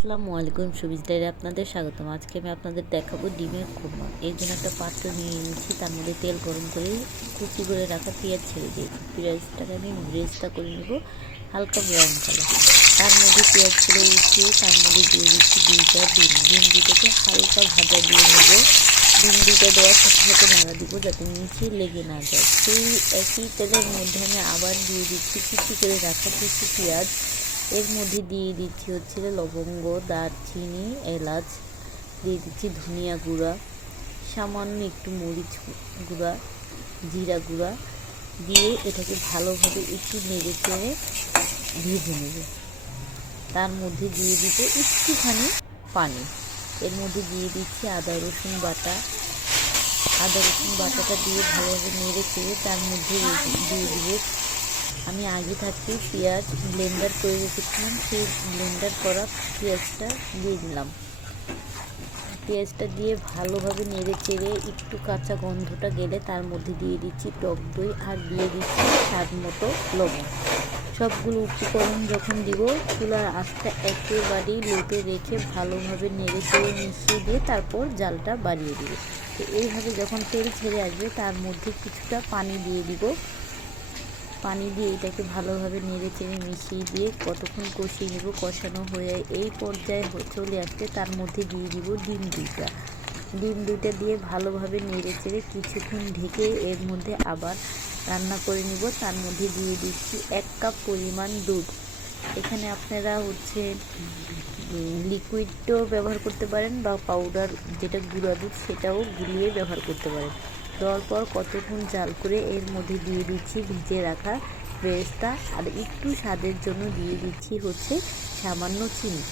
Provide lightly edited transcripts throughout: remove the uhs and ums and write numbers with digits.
আসসালামু আলাইকুম, সুবিজ ডায়েরি আপনাদের স্বাগতম। আজকে আমি আপনাদের দেখাবো ডিমের কোরমা। এর জন্য একটা পাত্র নিয়ে নিয়েছি, তার মধ্যে তেল গরম করে কুচি করে রাখা পেঁয়াজ ছেড়ে দিয়েছি। পেঁয়াজটাকে আমি ব্রেস্তা করে নেব হালকা ব্রাউন কালার। তার মধ্যে পেঁয়াজগুলো উঠিয়ে তার মধ্যে দিয়ে দিচ্ছি দুইটা ডিম। ডিম দুটোকে হালকা ভাজা দিয়ে নেব। ডিম দুটো দেওয়ার সাথে সাথে নাড়া দিব যাতে নিচে লেগে না যায়। সেই একই তেলের মধ্যে আমি আবার দিয়ে দিচ্ছি কুচি করে রাখা কিছু পেঁয়াজ। এর মধ্যে দিয়ে দিচ্ছি হচ্ছে লবঙ্গ, দারচিনি, এলাচ, দিয়ে দিচ্ছি ধনিয়া গুঁড়া, সামান্য একটু মরিচ গুঁড়া, জিরা গুঁড়া দিয়ে এটাকে ভালোভাবে একটু নেড়ে চেড়ে ভেজে নেব। তার মধ্যে দিয়ে দিব একটুখানি পানি। এর মধ্যে দিয়ে দিচ্ছি আদা রসুন বাটাটা দিয়ে ভালোভাবে নেড়ে চেড়ে তার মধ্যে দিয়ে দিব আমি আগে থাকতে পেঁয়াজ ব্লেন্ডার করে রেখেছিলাম। সেই ব্লেন্ডার করা পেঁয়াজটা দিয়ে দিলাম। পেঁয়াজটা দিয়ে ভালোভাবে নেড়ে চেড়ে একটু কাঁচা গন্ধটা গেলে তার মধ্যে দিয়ে দিচ্ছি টক দই আর দিয়ে দিচ্ছি স্বাদ মতো লবণ। সবগুলো উপকরণ যখন দিব চুলার আঁচটা একেবারেই লোতে রেখে ভালোভাবে নেড়ে চেড়ে মিশিয়ে দিয়ে তারপর জালটা বাড়িয়ে দিব। তো এইভাবে যখন তেল ছেড়ে আসবে তার মধ্যে কিছুটা পানি দিয়ে দিব। পানি দিয়ে এটাকে ভালোভাবে নেড়ে চেড়ে মিশিয়ে দিয়ে কতক্ষণ কষিয়ে নেব। কষানো হয়ে এই পর্যায়ে চলে আসতে তার মধ্যে দিয়ে দিব ডিম দুইটা দিয়ে ভালোভাবে নেড়ে চেড়ে কিছুক্ষণ ঢেকে এর মধ্যে আবার রান্না করে নিব। তার মধ্যে দিয়ে দিচ্ছি 1 কাপ পরিমাণ দুধ। এখানে আপনারা লিকুইডও ব্যবহার করতে পারেন বা পাউডার যেটা গুঁড়া দুধ সেটাও গুলিয়ে ব্যবহার করতে পারেন। দেওয়ার পর কতক্ষণ জাল করে এর মধ্যে দিয়ে দিচ্ছি ভিজে রাখা বেরেস্তা আর একটু স্বাদের জন্য দিয়ে দিচ্ছি সামান্য চিনি।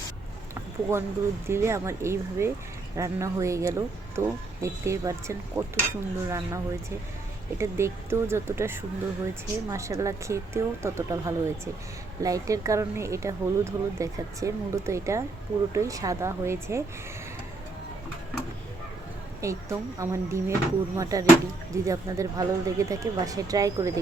উপকরণগুলো দিলে আমার এইভাবে রান্না হয়ে গেল। তো দেখতেই পাচ্ছেন কত সুন্দর রান্না হয়েছে। এটা দেখতেও যতটা সুন্দর হয়েছে মাশাআল্লাহ খেতেও ততটা ভালো হয়েছে। লাইটের কারণে এটা হলুদ হলুদ দেখাচ্ছে, মূলত এটা পুরোটাই সাদা হয়েছে। এই তো আমার ডিমের কোরমাটা রেডি। যদি আপনাদের ভালো লেগে থাকে বাসায় ট্রাই করে দেখবেন।